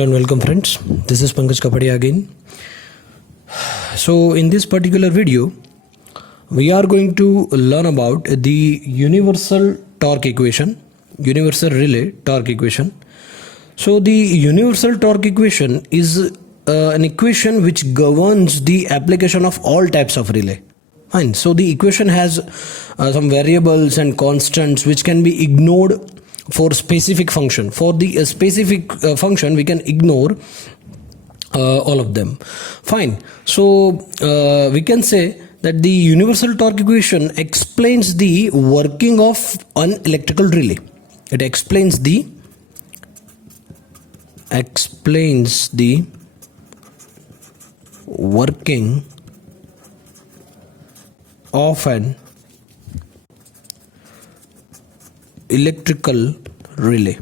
Hello and welcome friends. This is Pankaj Kapadia again. So in this particular video, we are going to learn about the universal torque equation, universal relay torque equation. So the universal torque equation is an equation which governs the application of all types of relay. Fine. So the equation has some variables and constants which can be ignored for specific function. For the specific function, we can ignore all of them. Fine. So we can say that the universal torque equation explains the working of an electrical relay. It explains the working of an electrical relay.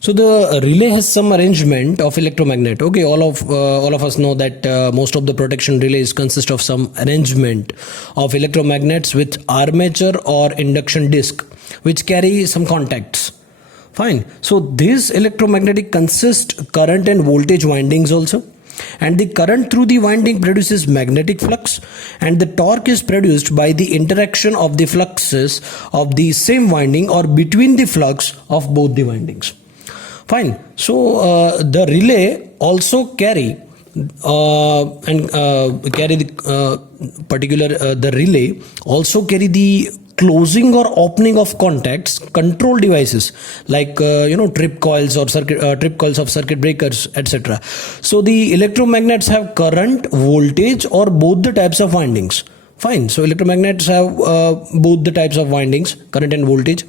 So the relay has some arrangement of electromagnet. Okay, all of us know that most of the protection relays consist of some arrangement of electromagnets with armature or induction disc which carry some contacts. Fine. So this electromagnetic consists current and voltage windings also. And the current through the winding produces magnetic flux, and the torque is produced by the interaction of the fluxes of the same winding or between the flux of both the windings. Fine. So the relay also carry the relay also carry the closing or opening of contacts control devices like trip coils or trip coils of circuit breakers, etc. So the electromagnets have current, voltage, or both the types of windings. Fine. So electromagnets have both the types of windings, current and voltage.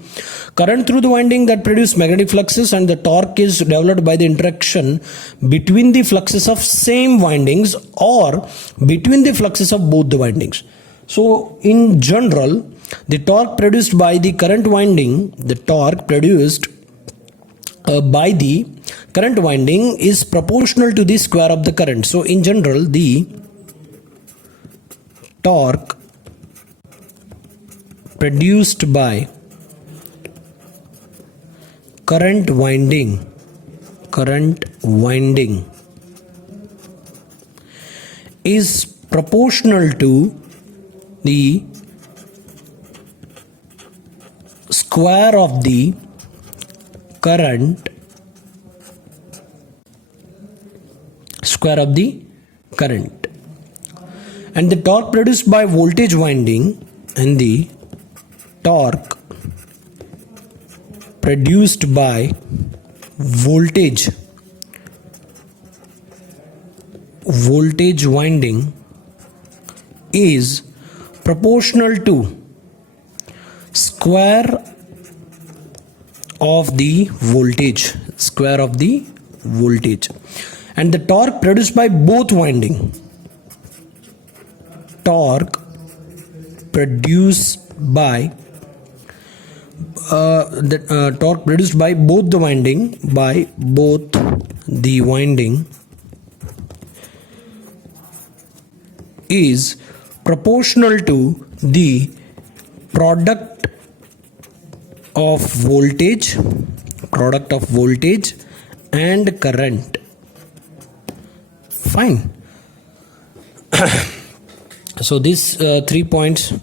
Current through the winding that produce magnetic fluxes, and the torque is developed by the interaction between the fluxes of same windings or between the fluxes of both the windings. So in general, the torque produced by the current winding, by the current winding is proportional to the square of the current. So in general, the torque produced by current winding is proportional to the square of the current, and the torque produced by voltage winding and the torque produced by voltage winding is proportional to square of the voltage, and the torque produced by both winding, torque produced by both the winding is proportional to the product of voltage and current. Fine. So these 3 points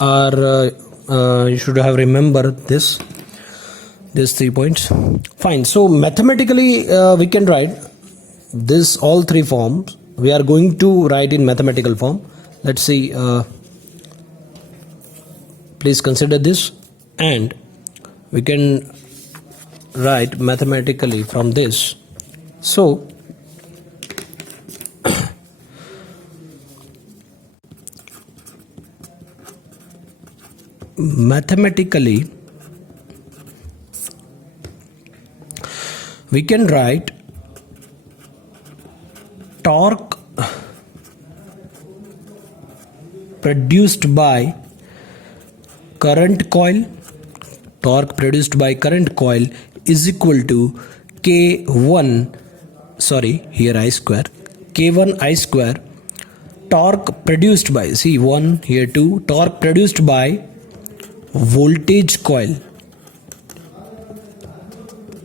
are you should have remembered these 3 points. Fine. So mathematically we can write this all 3 forms. We are going to write in mathematical form. Let's see. Please consider this, and we can write mathematically from this. So mathematically we can write torque produced by current coil is equal to K1 I square torque produced by, see 1 here 2, torque produced by voltage coil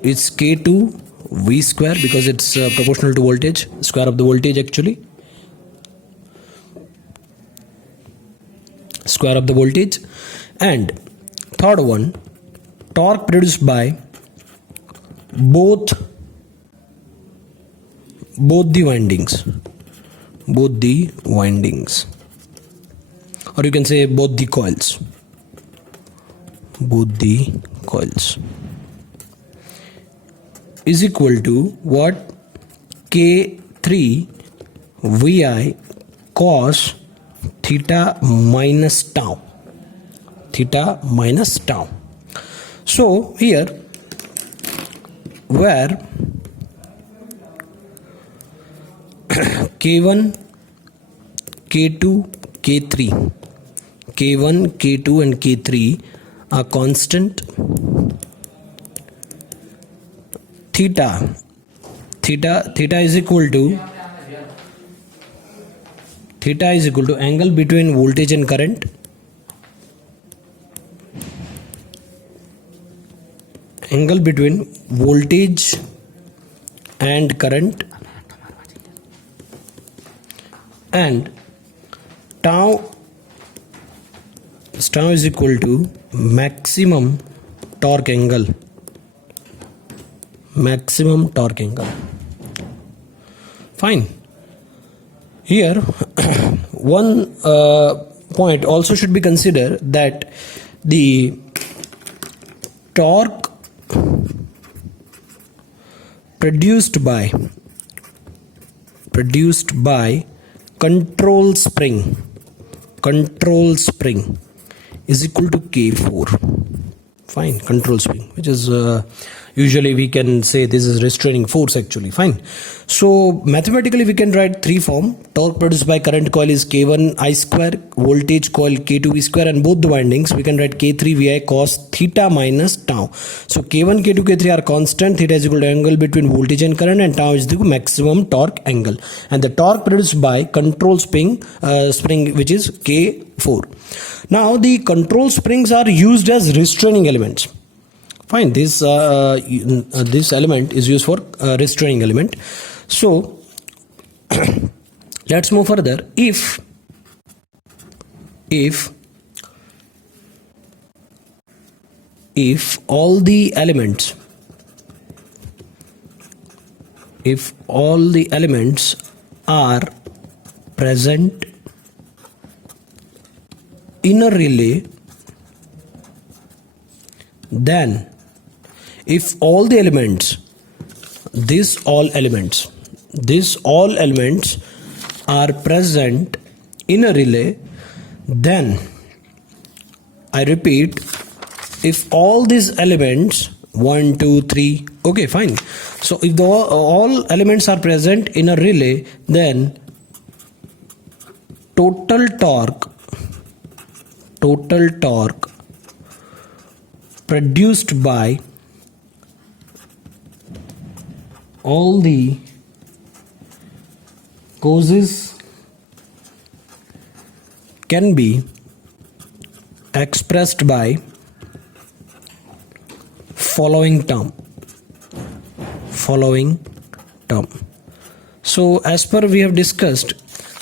is K2 V square, because it's proportional to voltage, square of the voltage actually, square of the voltage. And third one, torque produced by both the windings, or you can say both the coils, is equal to what? K3 VI cos theta minus tau. So here, where K1, K2, K3, K1, K2 and K3 are constant, theta is equal to angle between voltage and current, and tau is equal to maximum torque angle. Fine. Here one point also should be considered, that the torque produced by control spring is equal to K4. Fine. Control spring, which is usually we can say this is restraining force actually. Fine. So mathematically we can write three form. Torque produced by current coil is K1 I square, voltage coil K2 V square, and both the windings we can write K3 VI cos theta minus tau. So K1, K2, K3 are constant, theta is equal to angle between voltage and current, and tau is the maximum torque angle. And the torque produced by control spring which is K4. Now the control springs are used as restraining elements. Fine. This element is used for restraining element. So let's move further. If all the elements are present in a relay, then if all the elements, these all elements are present in a relay, then I repeat, if all these elements 1, 2, 3, okay, fine. So if all elements are present in a relay, then total torque produced by all the causes can be expressed by following term. So as per we have discussed,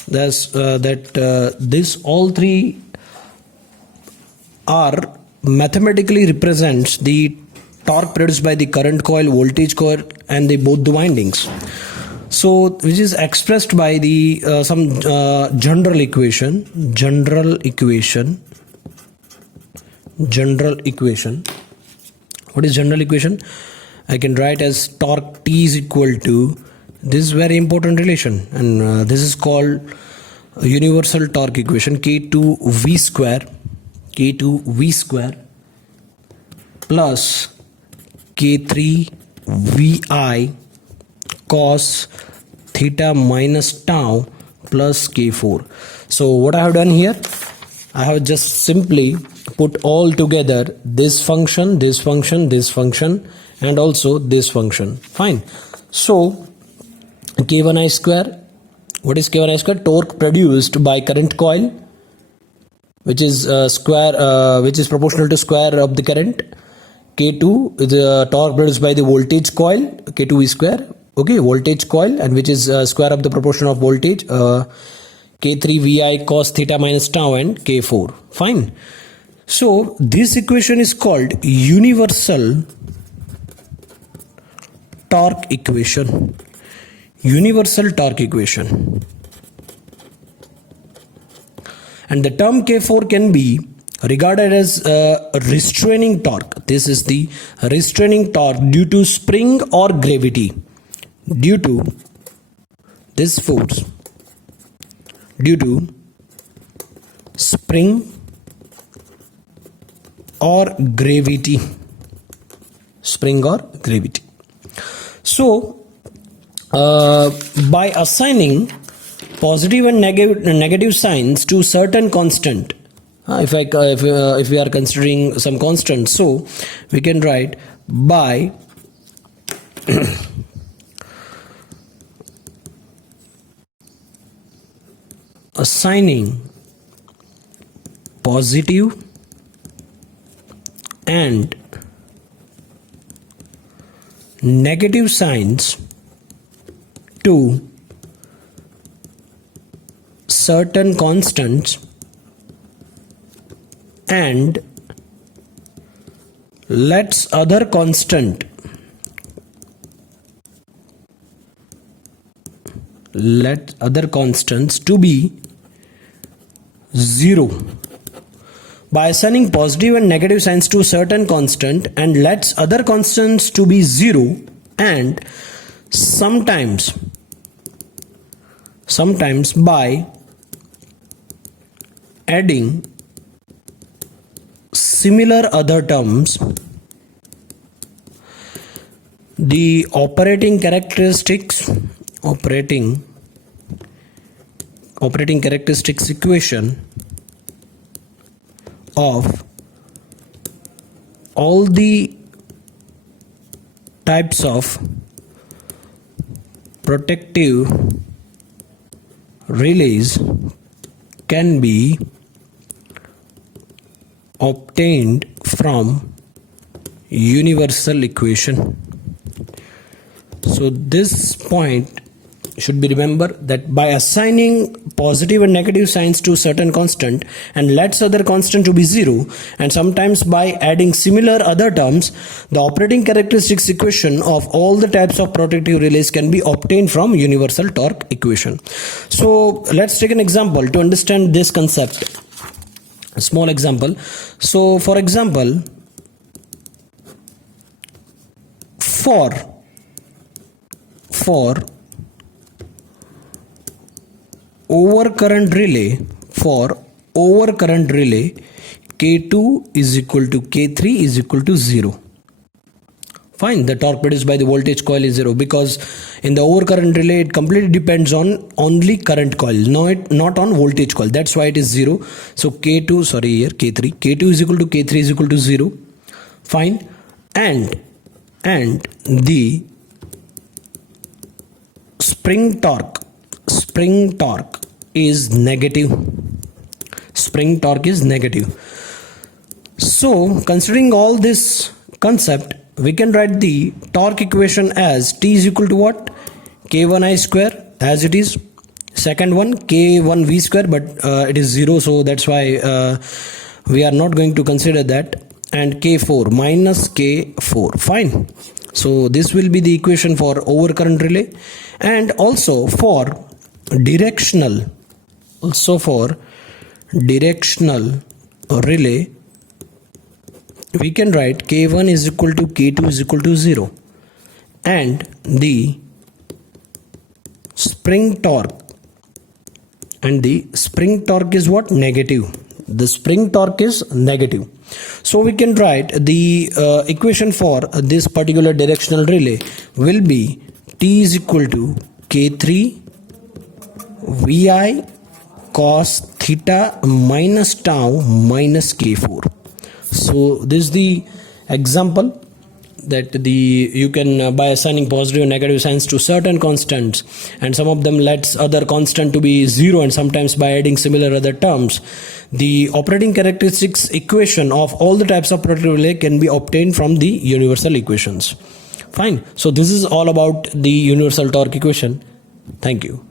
that this all three are mathematically represents the torque produced by the current coil, voltage coil, and both the windings. So which is expressed by the some general equation. What is general equation? I can write as torque T is equal to this very important relation, and this is called universal torque equation, K2 V square plus K3 VI cos theta minus tau plus K4. So what I have done here, I have just simply put all together this function, and also this function. Fine. So K1I square, what is K1I square? Torque produced by current coil, which is proportional to square of the current, K2 is the torque produced by the voltage coil, K2 V square, okay, voltage coil, and which is square of the proportion of voltage, K3 VI cos theta minus tau, and K4. Fine. So this equation is called universal torque equation. Universal torque equation. And the term K4 can be regarded as a restraining torque. This is the restraining torque due to spring or gravity. Due to this force, due to spring or gravity. Spring or gravity. So, by assigning positive and negative signs to certain constant, if we are considering some constant, so we can write by assigning positive and negative signs to certain constants and lets other constant to be 0. By assigning positive and negative signs to certain constant and lets other constants to be 0, and sometimes by adding similar other terms, the operating characteristics equation of all the types of protective relays can be obtained from universal equation. So this point should be remembered, that by assigning positive and negative signs to certain constant and lets other constant to be 0, and sometimes by adding similar other terms, the operating characteristics equation of all the types of protective relays can be obtained from universal torque equation. So let's take an example to understand this concept. A small example. So for example, for overcurrent relay, K2 is equal to K3 is equal to 0. Fine, the torque produced by the voltage coil is 0, because in the overcurrent relay it completely depends on only current coil, not on voltage coil. That's why it is 0. So K2 is equal to K3 is equal to 0. Fine, and the spring torque is negative. Spring torque is negative. So considering all this concept, we can write the torque equation as T is equal to what? K1I square, as it is. Second one, K1V square, but it is 0, so that's why we are not going to consider that. And K4 minus K4. Fine. So this will be the equation for overcurrent relay. And also for directional relay, we can write K1 is equal to K2 is equal to 0, and the spring torque is what? Negative. The spring torque is negative. So we can write the equation for this particular directional relay will be T is equal to K3 VI cos theta minus tau minus K4. So this is the example that you can by assigning positive and negative signs to certain constants, and some of them lets other constant to be zero, and sometimes by adding similar other terms, the operating characteristics equation of all the types of product relay can be obtained from the universal equations. Fine. So this is all about the universal torque equation. Thank you.